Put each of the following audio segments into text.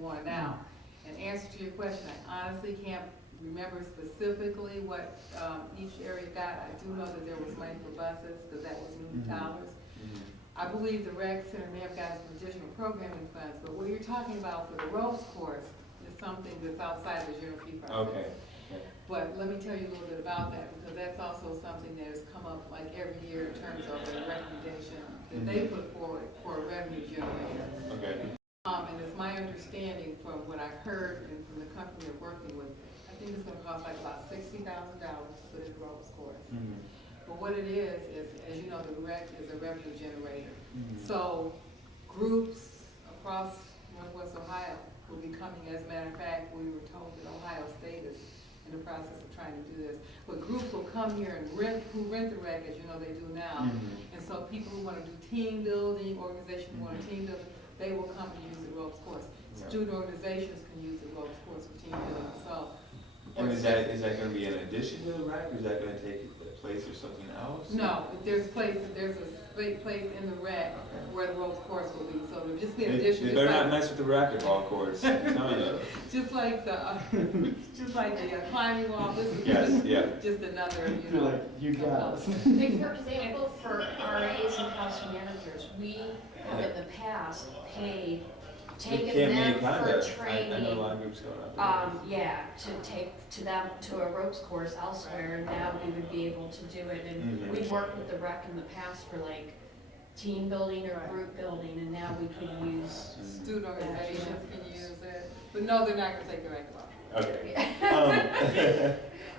one. Now, in answer to your question, I honestly can't remember specifically what each area got. I do know that there was money for buses, because that was new dollars. I believe the rec center may have gotten some additional programming funds, but what you're talking about for the roads course is something that's outside the general fee process. Okay. But let me tell you a little bit about that, because that's also something that has come up like every year in terms of a recommendation that they put forward for a revenue generator. Okay. And it's my understanding from what I've heard and from the company they're working with, I think it's gonna cost like about $60,000 to put in the roads course. But what it is, as you know, the rec is a revenue generator. So groups across Northwest Ohio will be coming. As a matter of fact, we were told that Ohio State is in the process of trying to do this. But groups will come here and who rent the rec, as you know they do now. And so people who want to do team building, organizations who want to team building, they will come and use the ropes course. Student organizations can use the ropes course for team building. So, and is that going to be in addition to the rec, or is that going to take the place of something else? no, there's a place in the rec where the ropes course will be. So it'll just be an addition. They better not mess with the racquetball course. I'm telling you. Just like the climbing wall. This is just another, you know. Like you guys. For example, for RAs and house managers, we have in the past taken them for training. I know a lot of groups going out there. Yeah, to take them to a ropes course elsewhere, and now we would be able to do it. And we've worked with the rec in the past for like team building or group building, and now we could use. Student organizations can use it, but no, they're not gonna take the racquetball. Okay.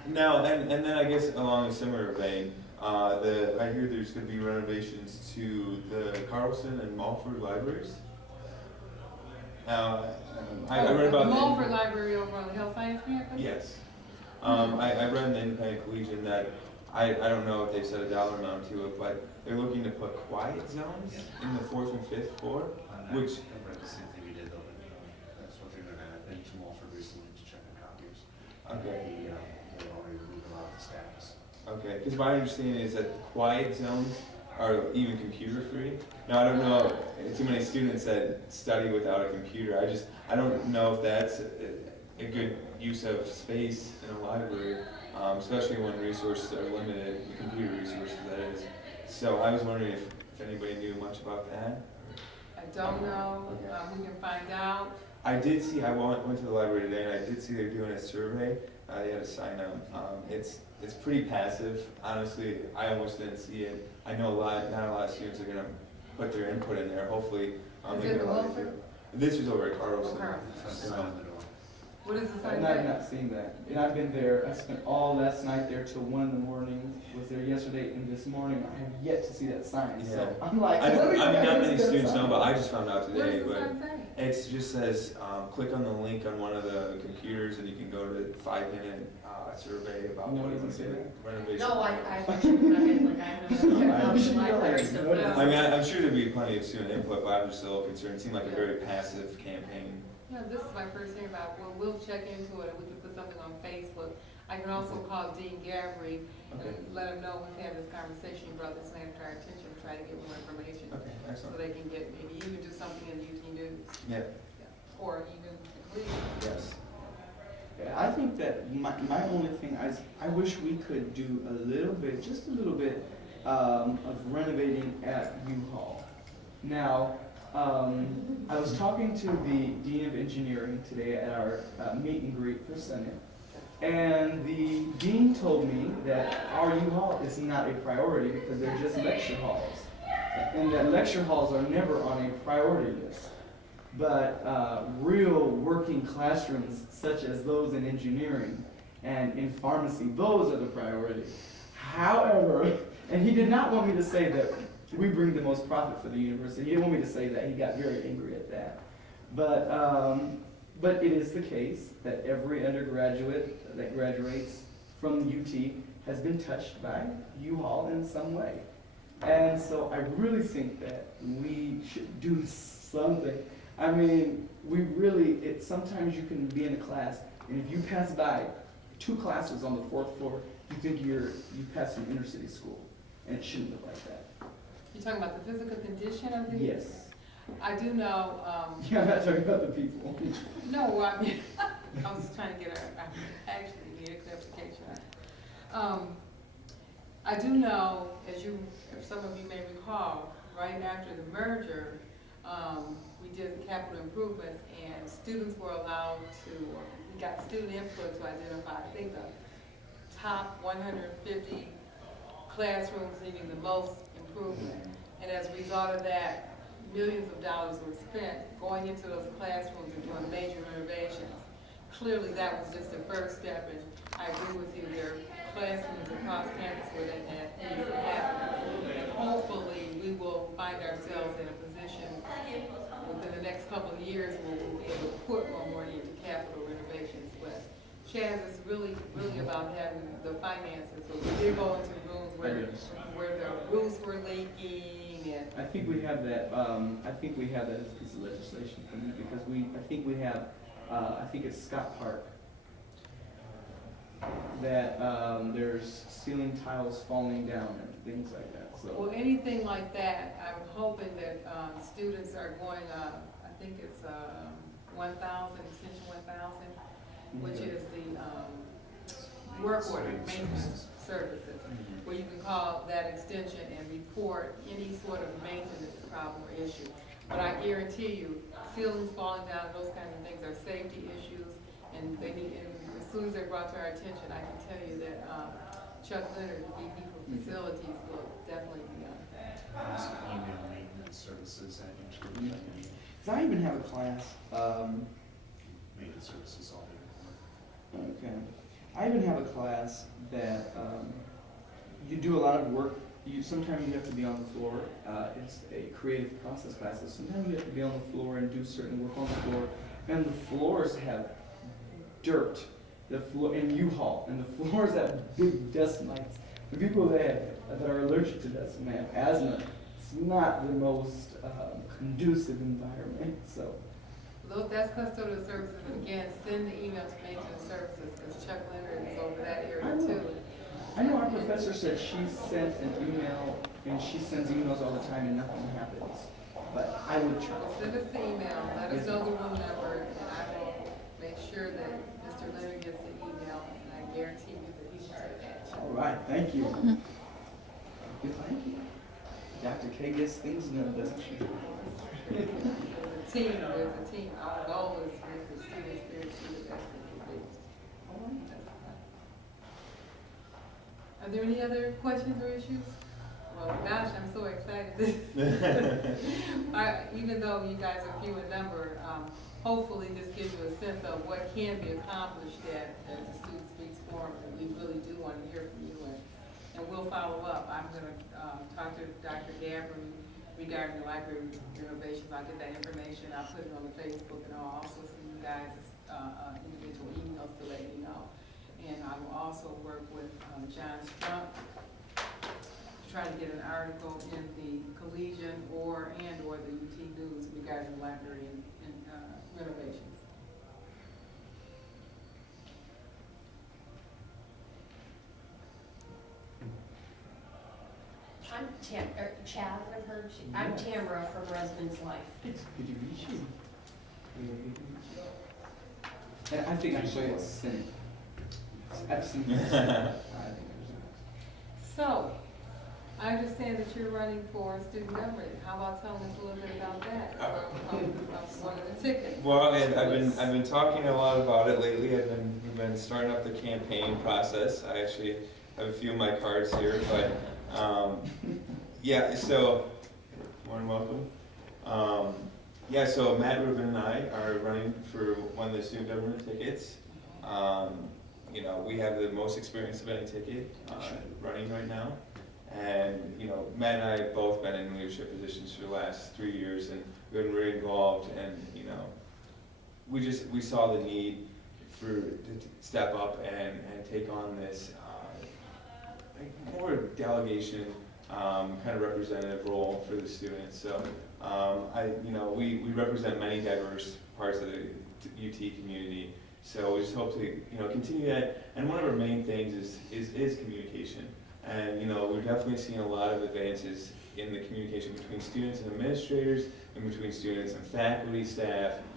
Now, and then I guess along a similar vein, I hear there's going to be renovations to the Carlson and Mulford libraries. Now, I read about the Mulford Library over on the Health Science Campus? Yes. I read in the Independent Collegian that, I don't know if they've set a dollar amount to it, but they're looking to put quiet zones in the 4th and 5th floor, which... I read the same thing we did, though. That's what they're going to, I've been to Walford recently to check the copies. Okay. They already removed a lot of the status. Okay, because my understanding is that quiet zones are even computer free. Now I don't know too many students that study without a computer. I don't know if that's a good use of space in a library, especially when resources are limited, computer resources that is. So I was wondering if anybody knew much about that. I don't know. We can find out. I did see, I went to the library today and I did see they're doing a survey. They had a sign up. It's pretty passive. Honestly, I almost didn't see it. I know not a lot of students are going to put their input in there. Hopefully, Is they it get a lot of Wilford? it. This was over at Carlson. What is the sign And I've say? not seen that. And I've been there, I spent all last night there till 1 in the morning, was there yesterday and this morning. I have yet to see that sign. Yeah. So I'm like, I let mean, me go back not and many see that students know, sign. but I just found out What today. does the But sign say? it just says, click on the link on one of the computers and you can go to 5-minute survey about No, what it it was doesn't say that. renovation. No, I I mean, I'm sure there'd be plenty of student input, but I'm just a little concerned. It seemed like a very passive campaign. Yeah, this is my first hearing about it. We'll check into it and we can put something on Facebook. I can also call Dean Gabry and let him know we've had this conversation, you brought this matter to our attention, try to get more information. Okay, So excellent. they can get, maybe even do something in UT News. Yeah. Or even the Cleveland. Yes. Yeah, I think that my only thing, I wish we could do a little bit, just a little bit, of renovating at U-Haul. Now, I was talking to the Dean of Engineering today at our meet and greet for Senate, and the Dean told me that our U-Haul is not a priority because they're just lecture halls, and that lecture halls are never on a priority list. But real working classrooms, such as those in engineering and in pharmacy, those are the priority. However, and he did not want me to say that we bring the most profit for the university. He didn't want me to say that. He got very angry at that. But it is the case that every undergraduate that graduates from UT has been touched by U-Haul in some way. And so I really think that we should do something. I mean, sometimes you can be in a class, and if you pass by 2 classes on the 4th floor, you think you passed an inner city school, and it shouldn't look like that. You're talking about the physical condition of the? Yes. I do know, Yeah, I'm not talking about the people. no, I mean, I was just trying to get I actually need a clarification. I do know, as if some of you may recall, right after the merger, we did the capital improvements and students were allowed to, we got student input to identify, I think, the top 150 classrooms needing the most improvement. And as a result of that, millions of dollars were spent going into those classrooms and doing major renovations. Clearly, that was just the first step, and I agree with you, there are classrooms across campus where that needs to happen. And hopefully, we will find ourselves in a position within the next couple of years where we'll be able to put more money into capital renovations. But Chaz, it's really about having the finances, so we did go into rooms where the roofs were leaking and. I think we have that, I think we have that as a piece of legislation for me, because I think we have, I think it's Scott Park, that, there's ceiling tiles falling down and things like that, so. Well, anything like that, I'm hoping that, students are going, I think it's, 1,000, extension 1,000, which is the, work order maintenance services, where you can call that extension and report any sort of maintenance problem or issue. But I guarantee you, ceilings falling down, those kinds of things are safety issues, and they need, and as soon as they're brought to our attention, I can tell you that, Chuck Leonard, the VP for Facilities, will definitely be on that. Just email maintenance services at each Cause I even have a class, maintenance services all day. okay, I even have a class that, you do a lot of work, sometimes you have to be on the floor, it's a creative process class, so sometimes you have to be on the floor and do certain work on the floor, and the floors have dirt, the floor, and U-Haul, and the floors have big dust mites. The people that are allergic to dust and have asthma, it's not the most conducive environment, so. That's custodial services, and again, send the email to maintenance services, because Chuck Leonard is over that area too. I know our professor said she sent an email, and she sends emails all the time and nothing happens, but I would try. Send us the email, let us know the room number, and I will make sure that Mr. Leonard gets the email, and I guarantee you that he will take action. All right, thank you. Good, thank you. Dr. Kaye gets things done, doesn't she? There's a team, our goal is for the students to do the best they can do. Are there any other questions or issues? Well, gosh, I'm so excited. Even though you guys are few in number, hopefully this gives you a sense of what can be accomplished at the Student Speaks Forum, and we really do want to hear from you, and we'll follow up. I'm going to talk to Dr. Gabbard regarding the library renovations. I'll get that information, I'll put it on the Facebook, and I'll also send you guys individual emails to let you know. And I will also work with John Strump to try to get an article in the Collegian or the UT News regarding the library and renovations. I'm Chad, I've heard, I'm Tamara from Residence Life. It's good to meet you. And I think actually it's Senate. I've seen this. So, I understand that you're running for student government. How about telling us a little bit about that? One of the tickets. Well, and I've been talking a lot about it lately. We've been starting up the campaign process. I actually have a few of my cards here, but yeah. So, more than welcome. Yeah. So Matt Rubin and I are running for one of the student government tickets. You know, we have the most experience of any ticket running right now. And, you know, Matt and I have both been in leadership positions for the last 3 years, and we've been really involved, and, you know, we saw the need to step up and take on this more delegation, kind of representative role for the students. So, we represent many diverse parts of the UT community. So we just hope to, continue that. And one of our main things is communication. And, we're definitely seeing a lot of advances in the communication between students and administrators, and between students and faculty, staff,